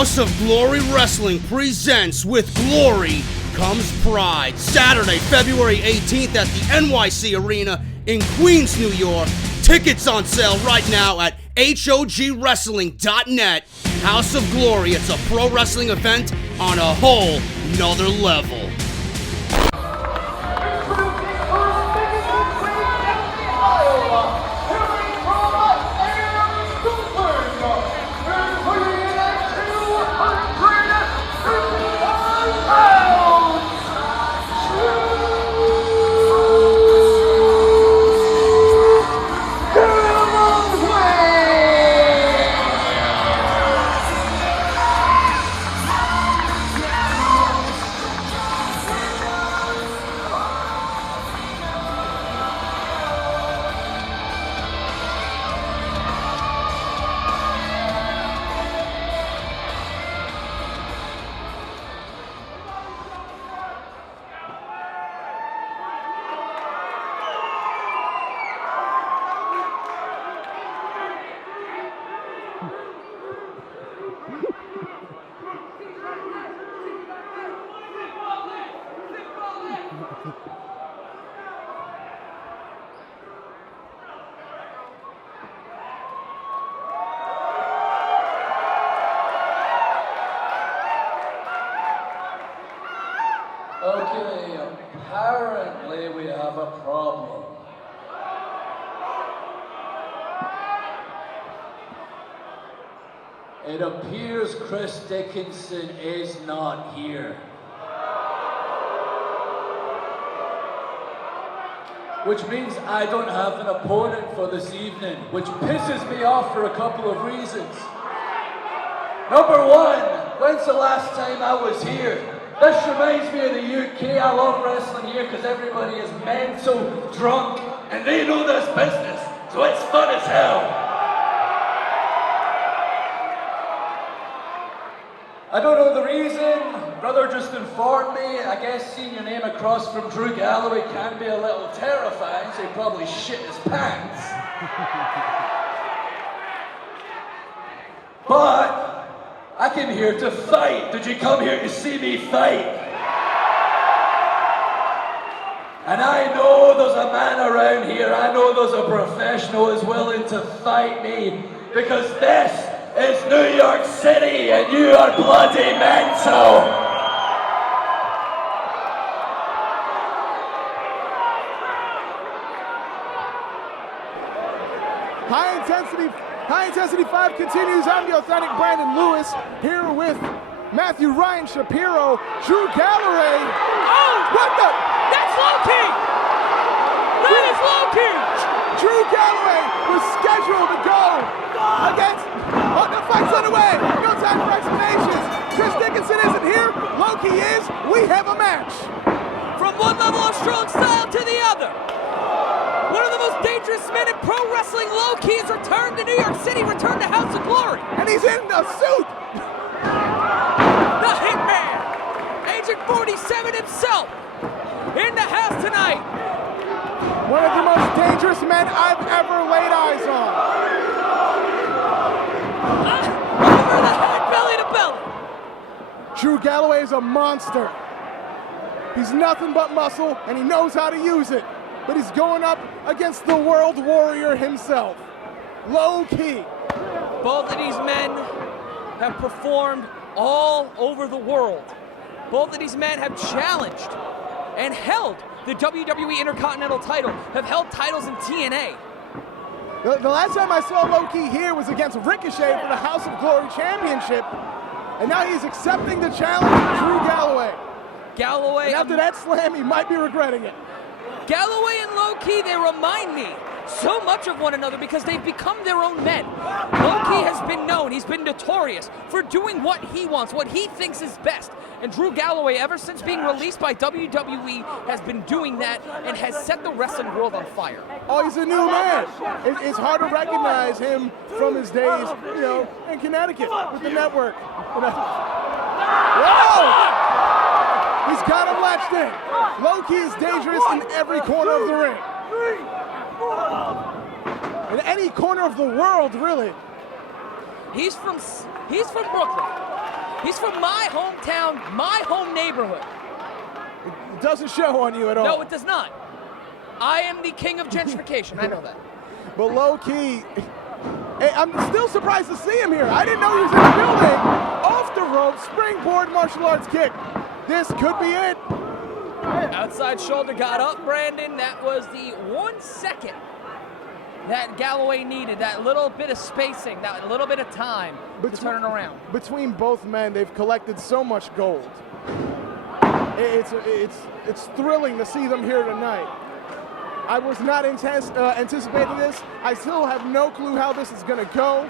House of Glory Wrestling presents With Glory Comes Pride. Saturday, February 18th at the NYC Arena in Queens, New York. Tickets on sale right now at HOGwrestling.net. House of Glory, it's a pro wrestling event on a whole nother level. Okay, apparently we have a problem. It appears Chris Dickinson is not here. Which means I don't have an opponent for this evening, which pisses me off for a couple of reasons. Number one, when's the last time I was here? This reminds me of the UK. I love wrestling here because everybody is mental, drunk, and they know this business, so it's fun as hell. I don't know the reason. Brother just informed me. I guess seeing your name across from Drew Galloway can be a little terrifying, so he probably shit his pants. But I came here to fight. Did you come here to see me fight? And I know there's a man around here, I know there's a professional who's willing to fight me, because this is New York City and you are bloody mental. High Intensity 5 continues. I'm the authentic Brandon Lewis, here with Matthew Ryan Shapiro, Drew Galloway. Oh! What the? That's Low-Ki! That is Low-Ki! Drew Galloway was scheduled to go against... Oh, the fight's underway! No time for explanations! Chris Dickinson isn't here, Low-Ki is, we have a match! From one level of strong style to the other, one of the most dangerous men in pro wrestling, Low-Ki, has returned to New York City, returned to House of Glory. And he's in a suit! The Hitman, Agent 47 himself, in the house tonight. One of the most dangerous men I've ever laid eyes on. Over the head, belly to belly. Drew Galloway is a monster. He's nothing but muscle, and he knows how to use it. But he's going up against the World Warrior himself, Low-Ki. Both of these men have performed all over the world. Both of these men have challenged and held the WWE Intercontinental title, have held titles in TNA. The last time I saw Low-Ki here was against Ricochet for the House of Glory Championship, and now he's accepting the challenge of Drew Galloway. Galloway. And after that slam, he might be regretting it. Galloway and Low-Ki, they remind me so much of one another because they've become their own men. Low-Ki has been known, he's been notorious for doing what he wants, what he thinks is best. And Drew Galloway, ever since being released by WWE, has been doing that and has set the wrestling world on fire. Oh, he's a new man. It's hard to recognize him from his days, you know, in Connecticut with the network. Whoa! He's got him latched in. Low-Ki is dangerous in every corner of the ring. In any corner of the world, really. He's from Brooklyn. He's from my hometown, my home neighborhood. It doesn't show on you at all. No, it does not. I am the king of gentrification. I know that. But Low-Ki, hey, I'm still surprised to see him here. I didn't know he was in the building. Off the rope, springboard martial arts kick. This could be it. Outside shoulder got up, Brandon. That was the 1 second that Galloway needed, that little bit of spacing, that little bit of time to turn it around. Between both men, they've collected so much gold. It's thrilling to see them here tonight. I was not anticipating this. I still have no clue how this is going to go.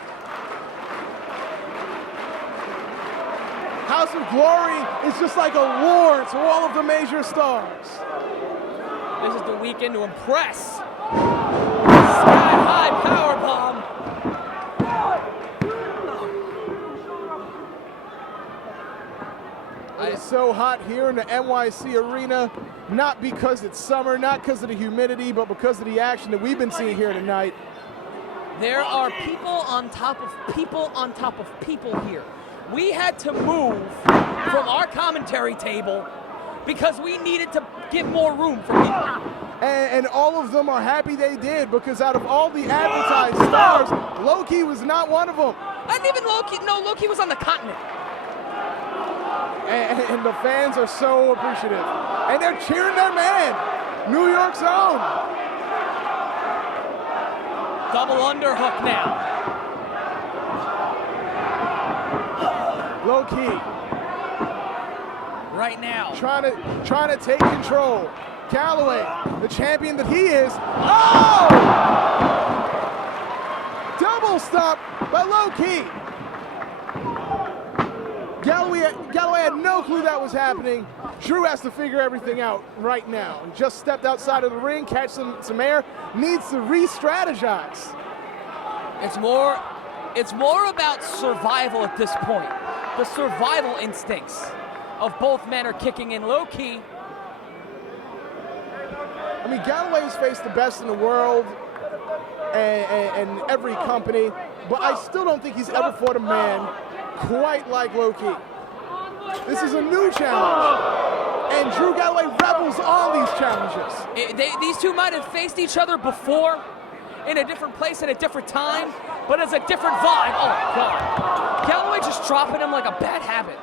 House of Glory is just like a war to all of the major stars. This is the weekend to impress. Sky-high powerbomb. It's so hot here in the NYC Arena, not because it's summer, not because of the humidity, but because of the action that we've been seeing here tonight. There are people on top of people on top of people here. We had to move from our commentary table because we needed to give more room for people. And all of them are happy they did, because out of all the advertised stars, Low-Ki was not one of them. And even Low-Ki was on the continent. And the fans are so appreciative. And they're cheering their man, New York's own. Double underhook now. Low-Ki. Right now. Trying to take control. Galloway, the champion that he is. Oh! Double stop by Low-Ki. Galloway had no clue that was happening. Drew has to figure everything out right now. He just stepped outside of the ring, catch some air, needs to re-strategize. It's more about survival at this point. The survival instincts of both men are kicking in. Low-Ki. I mean, Galloway's faced the best in the world and every company, but I still don't think he's ever fought a man quite like Low-Ki. This is a new challenge, and Drew Galloway revels on these challenges. These two might have faced each other before in a different place at a different time, but it's a different vibe. Oh, God. Galloway just dropping him like a bad habit.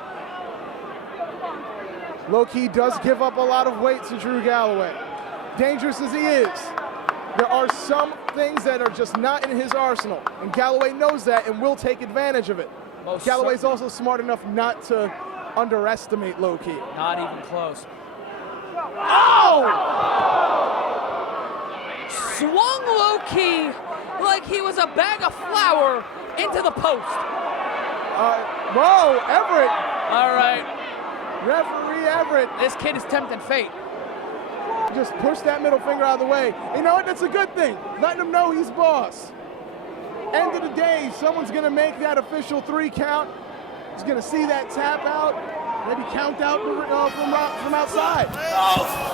Low-Ki does give up a lot of weight to Drew Galloway. Dangerous as he is, there are some things that are just not in his arsenal, and Galloway knows that and will take advantage of it. Galloway's also smart enough not to underestimate Low-Ki. Not even close. Oh! Swung Low-Ki like he was a bag of flour into the post. Whoa, Everett. All right. Referee Everett. This kid is tempting fate. Just push that middle finger out of the way. You know what? That's a good thing. Letting him know he's boss. End of the day, someone's going to make that official 3 count. He's going to see that tap out, maybe count out from outside.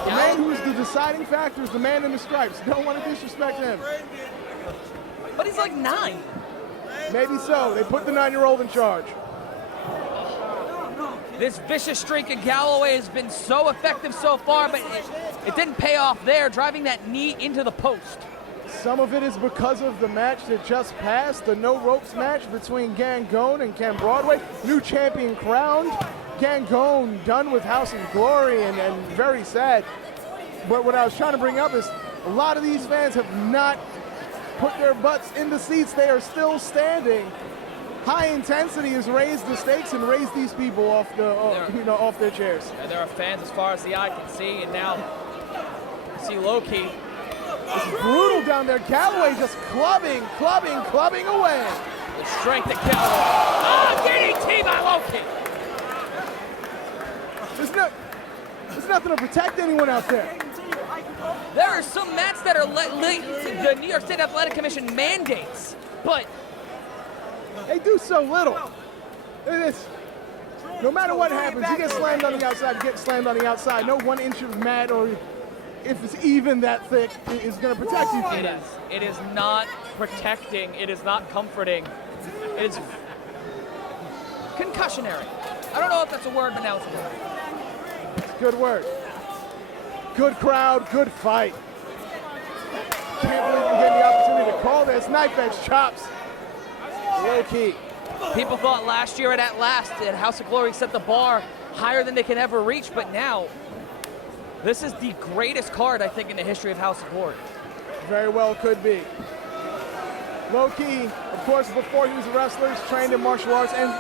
The man who is the deciding factor is the man in the stripes. Don't want to disrespect him. But he's like 9. Maybe so. They put the 9-year-old in charge. This vicious streak of Galloway has been so effective so far, but it didn't pay off there, driving that knee into the post. Some of it is because of the match that just passed, the no ropes match between Gangone and Ken Broadway. New champion crowned. Gangone done with House of Glory and very sad. But what I was trying to bring up is a lot of these fans have not put their butts in the seats. They are still standing. High intensity has raised the stakes and raised these people off off their chairs. And there are fans as far as the eye can see, and now you see Low-Ki. It's brutal down there. Galloway just clubbing away. The strength of Galloway. Oh, DDT by Low-Ki. There's nothing to protect anyone out there. There are some mats that are the New York State Athletic Commission mandates, but they do so little. No matter what happens, you get slammed on the outside, you get slammed on the outside. No 1 inch of mat, or if it's even that thick, is going to protect you from that. It is not protecting. It is not comforting. It is concussionary. I don't know if that's a word, but now it's a word. It's a good word. Good crowd, good fight. Can't believe I'm getting the opportunity to call this. Knife edge chops. Low-Ki. People thought last year at Last that House of Glory set the bar higher than they can ever reach, but now this is the greatest card, I think, in the history of House of Glory. Very well could be. Low-Ki, of course, before he was a wrestler, he's trained in martial arts, and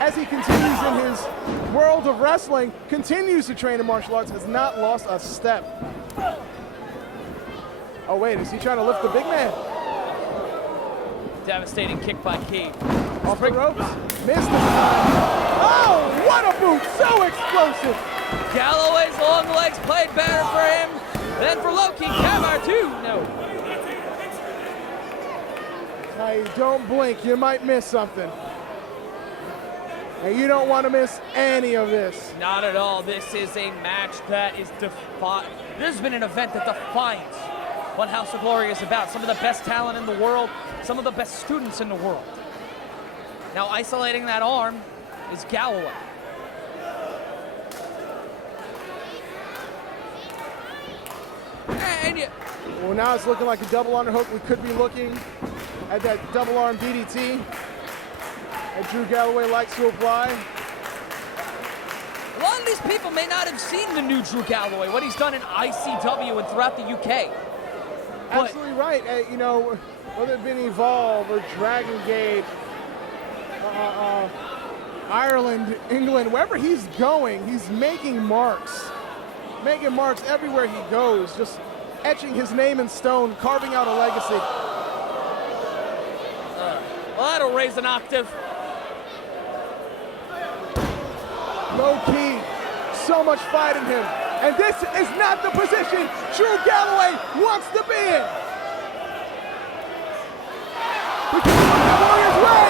as he continues in his world of wrestling, continues to train in martial arts, has not lost a step. Oh wait, is he trying to lift the big man? Devastating kick by Ki. Off the ropes, missed the time. Oh, what a boot, so explosive. Galloway's long legs played better for him than for Low-Ki. Cover two, no. Hey, don't blink, you might miss something. And you don't want to miss any of this. Not at all. This is a match that is this has been an event that defines what House of Glory is about. Some of the best talent in the world, some of the best students in the world. Now isolating that arm is Galloway. And well, now it's looking like a double underhook. We could be looking at that double arm DDT that Drew Galloway likes to apply. A lot of these people may not have seen the new Drew Galloway, what he's done in ICW and throughout the UK. Absolutely right. You know, whether it been Evolve or Dragon Gate, Ireland, England, wherever he's going, he's making marks. Making marks everywhere he goes, just etching his name in stone, carving out a legacy. Well, that'll raise an octave. Low-Ki, so much fight in him. And this is not the position Drew Galloway wants to be in. We can look the Warriors' way.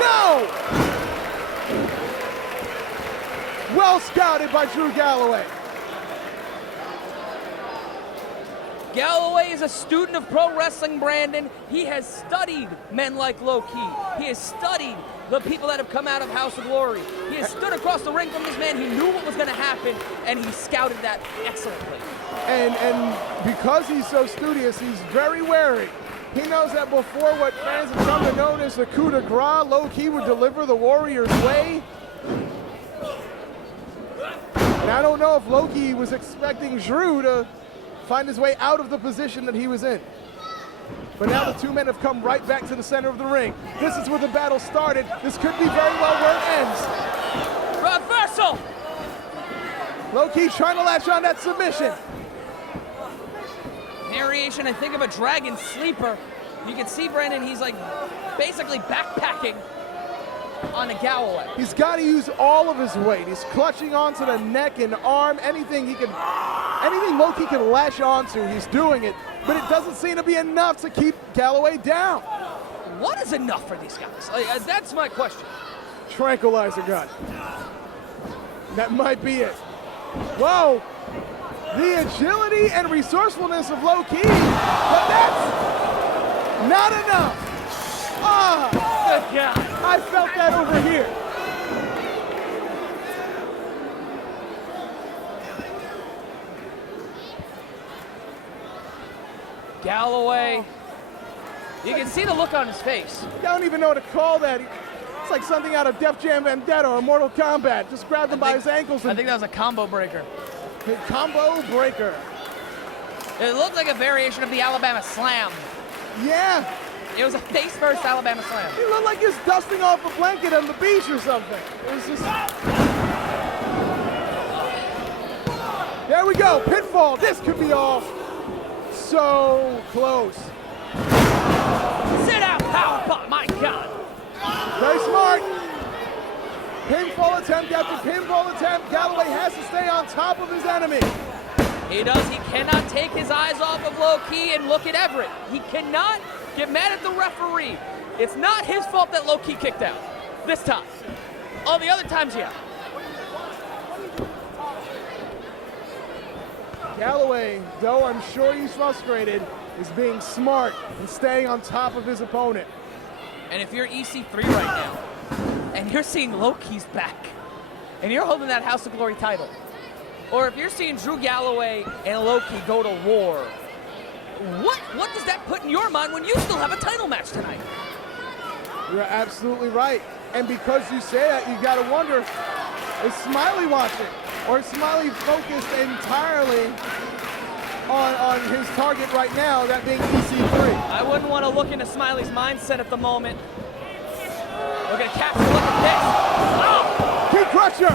No! Well scouted by Drew Galloway. Galloway is a student of pro wrestling, Brandon. He has studied men like Low-Ki. He has studied the people that have come out of House of Glory. He has stood across the ring from this man. He knew what was going to happen, and he scouted that excellently. And because he's so studious, he's very wary. He knows that before what fans have come to know as the coup de grace, Low-Ki would deliver the Warriors' way. And I don't know if Low-Ki was expecting Drew to find his way out of the position that he was in. But now the two men have come right back to the center of the ring. This is where the battle started. This could be very well where it ends. Reversal! Low-Ki trying to latch on that submission. Variation, I think, of a dragon sleeper. You can see, Brandon, he's like basically backpacking on a Galloway. He's got to use all of his weight. He's clutching onto the neck and arm. Anything Low-Ki can latch onto, he's doing it. But it doesn't seem to be enough to keep Galloway down. What is enough for these guys? That's my question. Tranquilizer gun. That might be it. Whoa! The agility and resourcefulness of Low-Ki, but that's not enough. Good God. I felt that over here. Galloway, you can see the look on his face. I don't even know what to call that. It's like something out of Def Jam Vendetta or Mortal Kombat. Just grabbed him by his ankles. And I think that was a combo breaker. Combo breaker. It looked like a variation of the Alabama Slam. Yeah. It was a face-first Alabama Slam. He looked like he was dusting off a blanket on the beach or something. It was just... There we go, pinfall. This could be off. So close. Sit out, power pop, my God. Very smart. Pinfall attempt after pinfall attempt. Galloway has to stay on top of his enemy. He does. He cannot take his eyes off of Low-Ki and look at Everett. He cannot get mad at the referee. It's not his fault that Low-Ki kicked out this time. All the other times, yeah. Galloway, though I'm sure he's frustrated, is being smart and staying on top of his opponent. And if you're EC3 right now, and you're seeing Low-Ki's back, and you're holding that House of Glory title, or if you're seeing Drew Galloway and Low-Ki go to war, what does that put in your mind when you still have a title match tonight? You're absolutely right. And because you say that, you gotta wonder, is Smiley watching? Or is Smiley focused entirely on his target right now, that being EC3? I wouldn't want to look into Smiley's mindset at the moment. We're gonna capture, look at this. Oh! Key Crusher,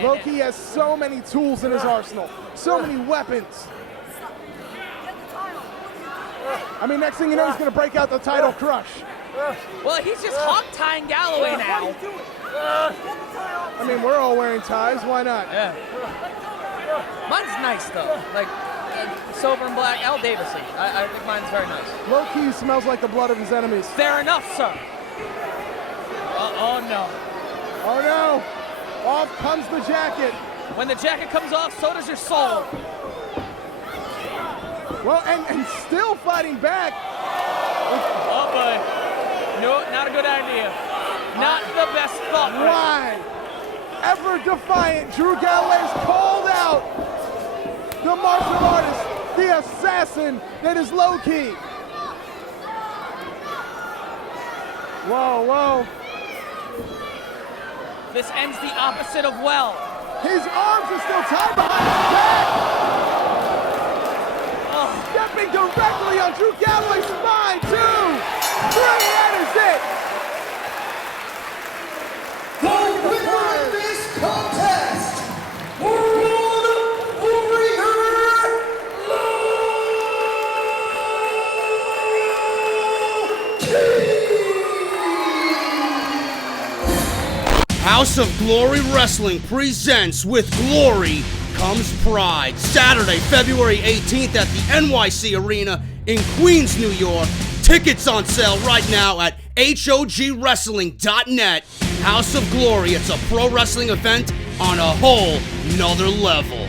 2. Low-Ki has so many tools in his arsenal, so many weapons. I mean, next thing you know, he's gonna break out the title crush. Well, he's just hog-tying Galloway now. I mean, we're all wearing ties, why not? Yeah. Mine's nice, though. Like, silver and black, Al Davison. I think mine's very nice. Low-Ki smells like the blood of his enemies. Fair enough, sir. Oh, no. Oh, no. Off comes the jacket. When the jacket comes off, so does your soul. Well, and still fighting back. Oh, boy. No, not a good idea. Not the best thought. Why? Ever defiant, Drew Galloway's called out the martial artist, the assassin that is Low-Ki. Whoa, whoa. This ends the opposite of well. His arms are still tied behind his back. Oh. Stepping directly on Drew Galloway's spine, 2, 3, that is it. The winner of this contest, World Warrior Low-Ki! House of Glory Wrestling presents With Glory Comes Pride, Saturday, February 18th at the NYC Arena in Queens, New York. Tickets on sale right now at HOGWrestling.net. House of Glory, it's a pro wrestling event on a whole nother level.